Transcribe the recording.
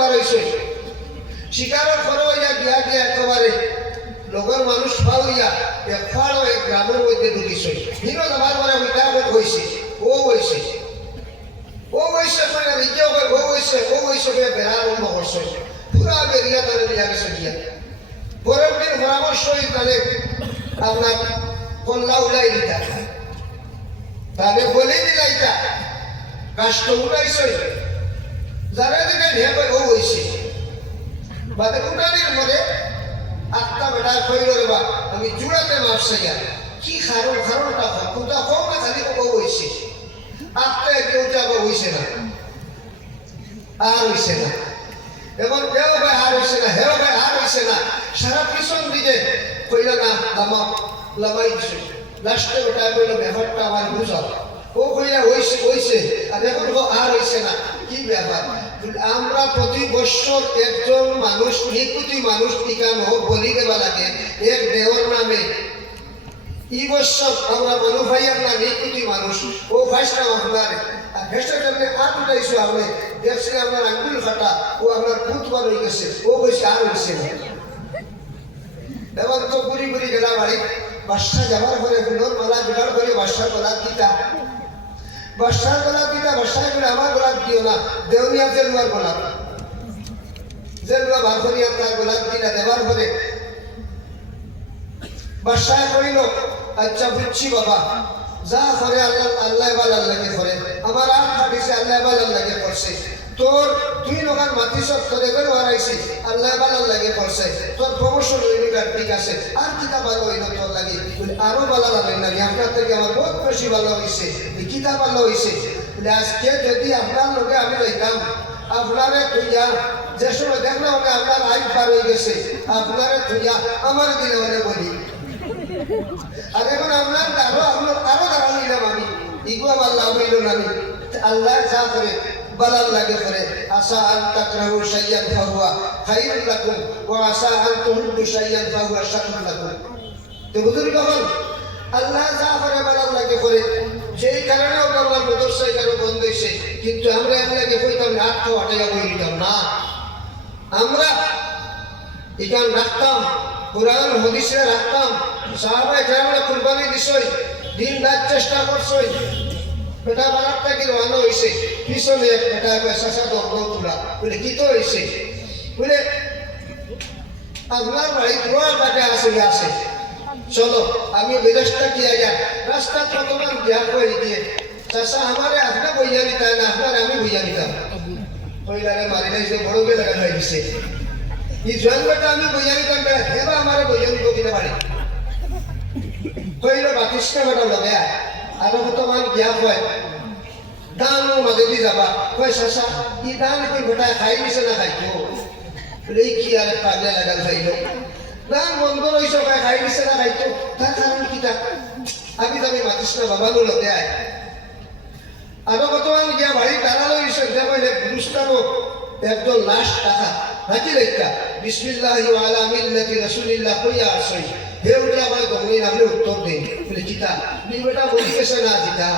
করবার হয়েছে শিকারও করো ইয়া গিয়া গিয়া একেবারে লোকের মানুষ পাওয়া একবার এক গ্রামের মধ্যে ঢুকিছে হিরো যাবার পরে ওইটা হয়েছে ও হয়েছে মানে নিজেও ও হয়েছে বেড়া আরম্ভ করছে পুরা বেরিয়া তাদের নিয়ে গেছে গিয়া পরের দিন পরামর্শ তাদের আপনার কল্লা উলাই দিতা তাহলে বলে দিলাইতা কাষ্ট উঠাইছে যারা দিকে ঢেক ও হয়েছে বাদে উঠানির পরে আত্মা বেটা কইল রে বা আমি জুড়াতে মারছে কি কারণটা কোথা কম না খালি ও হয়েছে আত্মা কেউ যাবো হয়েছে না আর হয়েছে না এবং কেউ ভাই আর হয়েছে না হেও ভাই আর হয়েছে না সারা পিছন দিকে কইলা না লামাই দিছে লাস্টে বেটা কইল ব্যাপারটা আমার বুঝাও ও কইলা হয়েছে আর এখন আর হয়েছে না কি ব্যাপার আমরা প্রতি বছর একজন মানুষ নিকুতি মানুষ টিকানো বলি দেওয়া লাগে এক দেওয়ার নামে এই বছর আমরা মানুষ ভাইয়ার না নিকুতি মানুষ ও ভাইসটা আপনার ভেসের জন্য হাত উঠাইছো আপনি দেখছি আপনার আঙ্গুল ফাটা ও আপনার ফুটবার হয়ে গেছে ও বসে আর হয়েছে না এবার তো ঘুরি ঘুরি গেলাম বাড়ি বাসা যাবার পরে ফুলোর মালা বিড়ার করে বাসার গলা দিতা বাসার গলা দিতা বাসায় করে আমার গলা দিও না দেউনিয়া জেলুয়ার গলা জেলুয়া বার করিয়া তার গলা দিটা দেবার পরে বাসায় করিল আচ্ছা বুঝছি বাবা যা করে আল্লাহ আল্লাহকে করে আমার আর খাটিছে আল্লাহকে করছে তোর তুই লোকার মাতি সব তোর এবার হারাইছি আল্লাহকে করছে তোর প্রমোশন হইল ঠিক আছে আর কিতাব ভালো হইল তোর লাগে আরো ভালো লাগেন না আপনার থেকে আমার বহুত বেশি ভালো হয়েছে কিতাব ভালো হয়েছে আজকে যদি আপনার লোকে আমি লইতাম আপনারে তুইয়া যে সময় দেখলাম আপনার আইন পার হয়ে গেছে আপনারে তুইয়া আমার দিলে বলি আর এখন আপনার আরো দাঁড়ান নিলাম আমি ইগো আমার লাভ হইল না আল্লাহ যা করে বালার লাগে করে আশা আন তাকরাহু শাইয়ান ফাহুয়া খায়রুল লাকুম ওয়া আশা আন তুহিব্বু শাইয়ান ফাহুয়া শাররুল লাকুম তো বুঝুন কখন আল্লাহ যা করে বালার লাগে করে সেই কারণে আমার মদরসা এখানে বন্ধ হয়েছে কিন্তু আমরা আপনাকে কইতাম না আটটা আটাইয়া বই দিতাম না আমরা এখান রাখতাম কোরআন হাদিসে রাখতাম সাহাবায়ে কেরামরা কুরবানি দিছই দিন রাত চেষ্টা করছই বেটা বারাত থেকে রওনা হইছে পিছনে এক বেটা পেশাসা দগ্ধ তুলা বলে কি তো হইছে বলে আপনার বাড়ি তোমার কাছে আসে চলো আমি বিদেশটা কি আয়া রাস্তা কতবার বিয়া করে দিয়ে চাষা আমারে আপনার বইয়া নিতে না আপনার আমি বইয়া নিতাম কইলারে মারি নাই যে বড় বে লাগা হয়ে গেছে এই জন্মটা আমি বইয়া নিতাম হেবা আমারে বইয়া নিব কিনা পারি কইল বাতিসটা বেটা লগে আর বর্তমান বিয়া হয় দান মাঝে দিয়ে যাবা কয় চাষা ই দান কি বেটা খাই দিছে না খাইতো এই কি আর পাগলা লাগাল খাইল দান বন্ধ রইছ খাই দিছে না খাইতো তার কারণ কিটা আমি যাবি মাতিস না বাবা নো লগে আরো বর্তমান গিয়া বাড়ি দাঁড়ালো ইসে কইলে গুরুস্থানো একজন লাশ টাকা নাকি লেখা বিসমিল্লাহি ওয়া আলা মিল্লাতি রাসূলিল্লাহ কইয়া আসই হে উঠে আবার গমনি নামে উত্তর দেন বলে কিতা নি বেটা বলি গেছে না জিতা